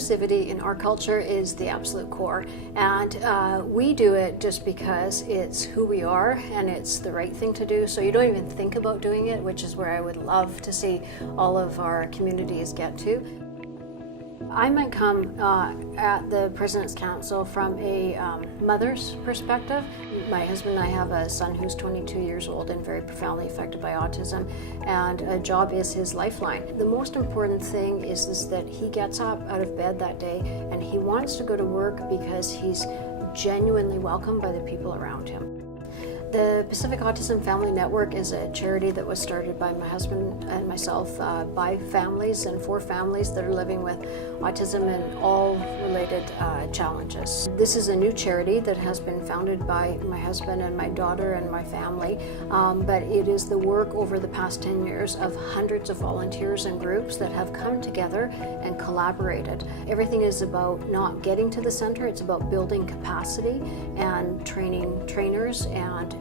Inclusivity in our culture is the absolute core, and we do it just because it's who we are and it's the right thing to do, so you don't even think about doing it, which is where I would love to see all of our communities get to. I might come at the President's Council from a mother's perspective. My husband and I have a son who's 22 years old and very profoundly affected by autism, and a job is his lifeline. The most important thing is that he gets up out of bed that day and he wants to go to work because he's genuinely welcomed by the people around him. The Pacific Autism Family Network is a charity that was started by my husband and myself by families and for families that are living with autism and all related challenges. This is a new charity that has been founded by my husband and my daughter and my family, but it is the work over the past 10 years of hundreds of volunteers and groups that have come together and collaborated. Everything is about not getting to the center, it's about building capacity and training trainers and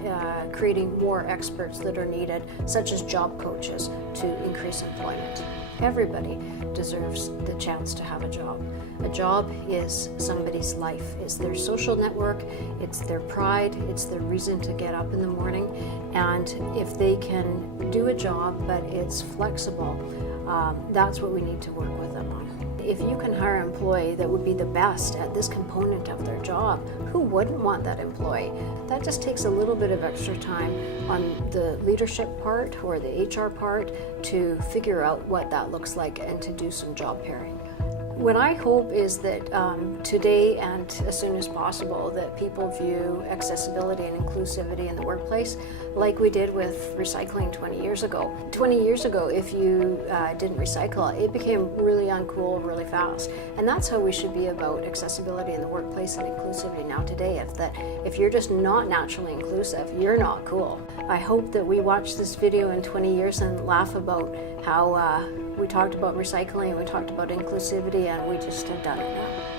creating more experts that are needed, such as job coaches, to increase employment. Everybody deserves the chance to have a job. A job is somebody's life. It's their social network, it's their pride, it's their reason to get up in the morning, and if they can do a job but it's flexible, that's what we need to work with them on. If you can hire an employee that would be the best at this component of their job, who wouldn't want that employee? That just takes a little bit of extra time on the leadership part or the HR part to figure out what that looks like and to do some job pairing. What I hope is that today and as soon as possible that people view accessibility and inclusivity in the workplace like we did with recycling 20 years ago. 20 years ago, if you didn't recycle, it became really uncool really fast. And that's how we should be about accessibility in the workplace and inclusivity now today. If you're just not naturally inclusive, you're not cool. I hope that we watch this video in 20 years and laugh about how we talked about recycling, we talked about inclusivity, and we just have done it now.